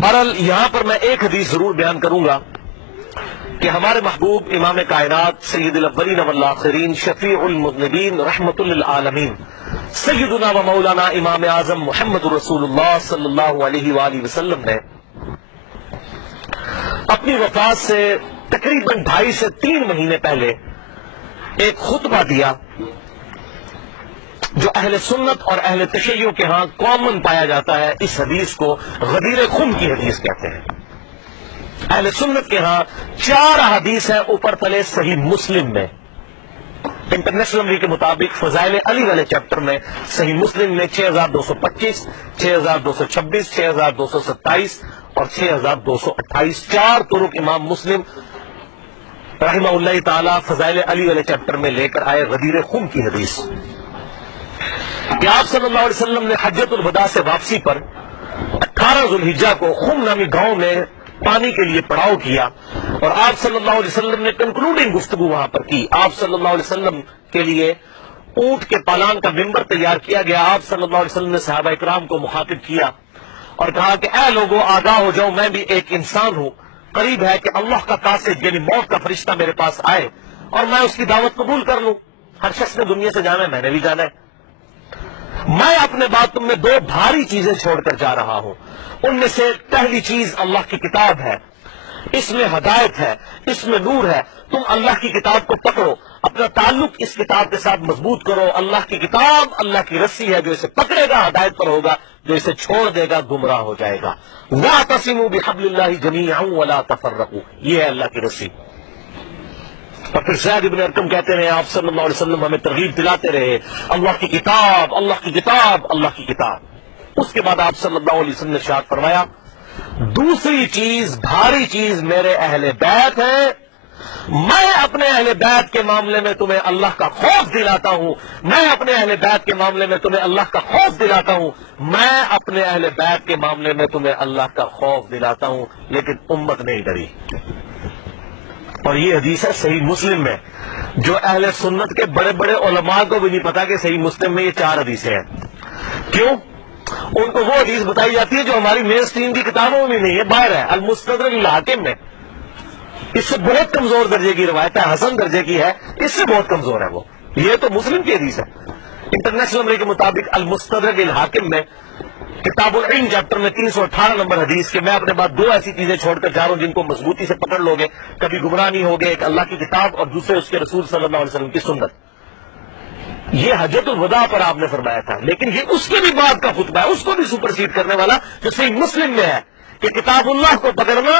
بہرحال یہاں پر میں ایک حدیث ضرور بیان کروں گا کہ ہمارے محبوب امام کائنات سید الاولین والآخرین شفیع المذنبین رحمت للعالمین سیدنا و مولانا امام اعظم محمد رسول اللہ صلی اللہ علیہ وآلہ وسلم نے اپنی وفات سے تقریباً 2.5 سے 3 مہینے پہلے ایک خطبہ دیا جو اہل سنت اور اہل تشیع کے ہاں کامن پایا جاتا ہے. اس حدیث کو غدیر خون کی حدیث کہتے ہیں. اہل سنت کے ہاں 4 حدیث ہیں اوپر تلے صحیح مسلم میں. انٹرنیشنل نمبر کے مطابق فضائل علی والے چیپٹر میں صحیح مسلم میں 6225 6226 6227 اور 6228 4 طرق امام مسلم رحمہ اللہ تعالی فضائل علی والے چیپٹر میں لے کر آئے. غدیر خون کی حدیث کہ آپ صلی اللہ علیہ وسلم نے حجۃ الوداع سے واپسی پر 18 ذوالحجہ کو خم نامی گاؤں میں پانی کے لیے پڑاؤ کیا اور آپ صلی اللہ علیہ وسلم نے کنکلوڈنگ گفتگو وہاں پر کی. آپ صلی اللہ علیہ وسلم کے لیے اونٹ کے پالان کا ممبر تیار کیا گیا. آپ صلی اللہ علیہ وسلم نے صحابہ اکرام کو مخاطب کیا اور کہا کہ اے لوگوں آگاہ ہو جاؤ، میں بھی ایک انسان ہوں. قریب ہے کہ اللہ کا قاصد یعنی موت کا فرشتہ میرے پاس آئے اور میں اس کی دعوت قبول کر لوں. ہر شخص نے دنیا سے جانا ہے، میں نے بھی جانا ہے. میں اپنے بعد تم میں 2 بھاری چیزیں چھوڑ کر جا رہا ہوں. ان میں سے پہلی چیز اللہ کی کتاب ہے. اس میں ہدایت ہے، اس میں نور ہے. تم اللہ کی کتاب کو پکڑو، اپنا تعلق اس کتاب کے ساتھ مضبوط کرو. اللہ کی کتاب اللہ کی رسی ہے، جو اسے پکڑے گا ہدایت پر ہوگا، جو اسے چھوڑ دے گا گمراہ ہو جائے گا. وَاعْتَصِمُوا بِحَبْلِ اللَّهِ جَمِيعًا وَلَا تَفَرَّقُوا، یہ ہے اللہ کی رسی. اور پھر زید بن ارقم کہتے ہیں آپ صلی اللہ علیہ وسلم ہمیں ترغیب دلاتے رہے اللہ کی کتاب اللہ کی کتاب اللہ کی کتاب. اس کے بعد آپ صلی اللہ علیہ وسلم نے ارشاد فرمایا دوسری چیز بھاری چیز میرے اہل بیت ہے. میں اپنے اہل بیت کے معاملے میں تمہیں اللہ کا خوف دلاتا ہوں. میں اپنے اہل بیت کے معاملے میں تمہیں اللہ کا خوف دلاتا ہوں. میں اپنے اہل بیت کے معاملے میں تمہیں اللہ کا خوف دلاتا ہوں. لیکن امت نہیں ڈری. اور یہ حدیث ہے صحیح مسلم میں، جو اہل سنت کے بڑے بڑے علماء کو بھی نہیں پتا کہ صحیح مسلم میں یہ 4 حدیثیں ہیں. کیوں؟ ان کو وہ حدیث بتائی جاتی ہے جو ہماری مین اسٹریم کی کتابوں میں نہیں ہے، باہر ہے المستدرک الحاکم میں. اس سے بہت کمزور درجے کی روایت ہے، حسن درجے کی ہے، اس سے بہت کمزور ہے وہ. یہ تو مسلم کی حدیث ہے. انٹرنیشنل نمبر کے مطابق المستدرک الحاکم میں کتاب العلم چیپٹر میں 318 نمبر حدیث کے میں اپنے بعد 2 ایسی چیزیں چھوڑ کر جا رہا ہوں جن کو مضبوطی سے پکڑ لو گے کبھی گمراہ نہیں ہوگے. ایک اللہ کی کتاب اور دوسرے اس کے رسول صلی اللہ علیہ وسلم کی سنت. یہ حجۃ الوداع پر آپ نے فرمایا تھا، لیکن یہ اس کے بھی بعد کا خطبہ ہے، اس کو بھی سپرسیڈ کرنے والا جو صحیح مسلم میں ہے کہ کتاب اللہ کو پکڑنا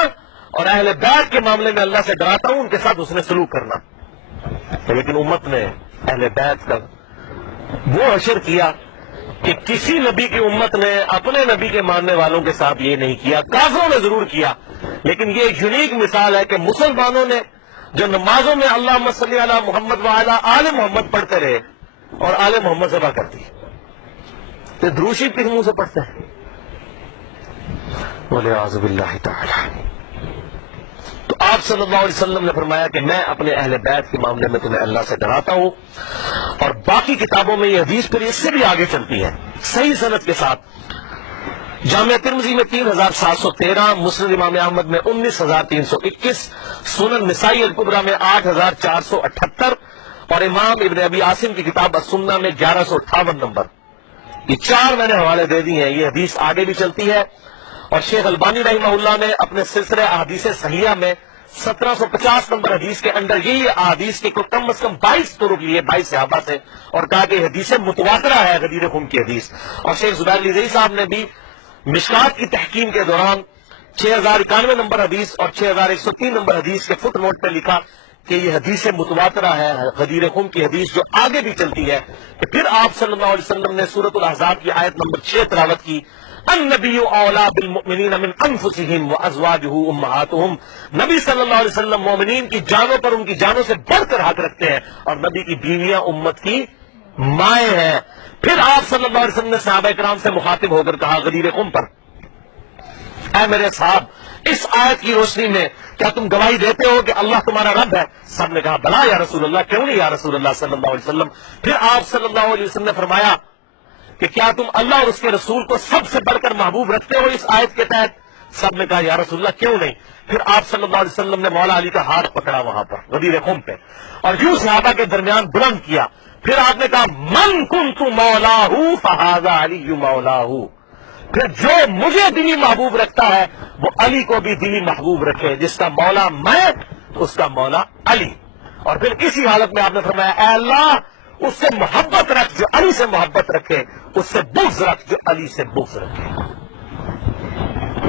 اور اہل بیت کے معاملے میں اللہ سے ڈراتا ہوں، ان کے ساتھ اس نے سلوک کرنا. لیکن امت نے اہل بیت کا وہ حشر کیا کہ کسی نبی کی امت نے اپنے نبی کے ماننے والوں کے ساتھ یہ نہیں کیا. کافروں نے ضرور کیا، لیکن یہ ایک یونیک مثال ہے کہ مسلمانوں نے جو نمازوں میں اللہم صلی علی محمد وعلی آل محمد پڑھتے رہے اور آل محمد ذبح کرتی تو دروشی کس منہ سے پڑھتے ہیں؟ وَلِعَاذُ بِاللَّهِ تَعَالَى. تو آپ صلی اللہ علیہ وسلم نے فرمایا کہ میں اپنے اہل بیت کے معاملے میں تمہیں اللہ سے ڈراتا ہوں. اور باقی کتابوں میں یہ حدیث پھر اس سے بھی آگے چلتی ہے صحیح سند کے ساتھ. جامعہ ترمذی میں 3713، مسند امام احمد میں 19321، سنن نسائی الکبریٰ میں 8478 اور امام ابن ابی عاصم کی کتاب السنہ میں 1158 نمبر. یہ 4 میں نے حوالے دے دی ہیں. یہ حدیث آگے بھی چلتی ہے اور شیخ البانی رحمہ اللہ نے اپنے سلسلہ احادیث صحیحہ میں 1750 نمبر حدیث کے اندر یہی احادیث کے کم از کم 22 طرق لیے 22 صحابہ سے اور کہا کہ حدیث متواترہ ہے غدیر خون کی حدیث. اور شیخ زبیر علی صاحب نے بھی مشکات کی تحکیم کے دوران 6091 نمبر حدیث اور 6103 نمبر حدیث کے فٹ نوٹ پہ لکھا کہ یہ حدیث متواترہ ہے غدیر خون کی حدیث، جو آگے بھی چلتی ہے کہ پھر آپ صلی اللہ علیہ وسلم نے سورۃ الاحزاب کی آیت نمبر 6 تلاوت کی النبی اولا بالمؤمنین من انفسہم وازواجہ امہاتہم. نبی صلی اللہ علیہ وسلم مومنین کی جانوں پر ان کی جانوں سے بڑھ کر حق رکھتے ہیں اور نبی کی بیویاں امت کی مائیں ہیں. پھر آپ صلی اللہ علیہ وسلم نے صحابہ کرام سے مخاطب ہو کر کہا غدیر خون پر اے میرے صاحب اس آیت کی روشنی میں کیا تم گواہی دیتے ہو کہ اللہ تمہارا رب ہے؟ سب نے کہا بلا یا رسول اللہ، کیوں نہیں یا رسول اللہ صلی اللہ علیہ وسلم. پھر آپ صلی اللہ علیہ وسلم نے فرمایا کہ کیا تم اللہ اور اس کے رسول کو سب سے بڑھ کر محبوب رکھتے ہو اس آیت کے تحت؟ سب نے کہا یا رسول اللہ کیوں نہیں؟ پھر آپ صلی اللہ علیہ وسلم نے مولا علی کا ہاتھ پکڑا وہاں پر غدیر خم پہ اور یوں صحابہ کے درمیان بلند کیا. پھر آپ نے کہا من کنت مولاہ فہذا علی مولاہ. پھر جو مجھے دلی محبوب رکھتا ہے وہ علی کو بھی دلی محبوب رکھے. جس کا مولا میں اس کا مولا علی. اور پھر اسی حالت میں آپ نے فرمایا اے اللہ اس سے محبت رکھ جو علی سے محبت رکھے, اس سے بغض رکھ جو علی سے بغض رکھے.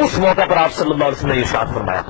اس موقع پر آپ صلی اللہ علیہ وسلم نے ارشاد فرمایا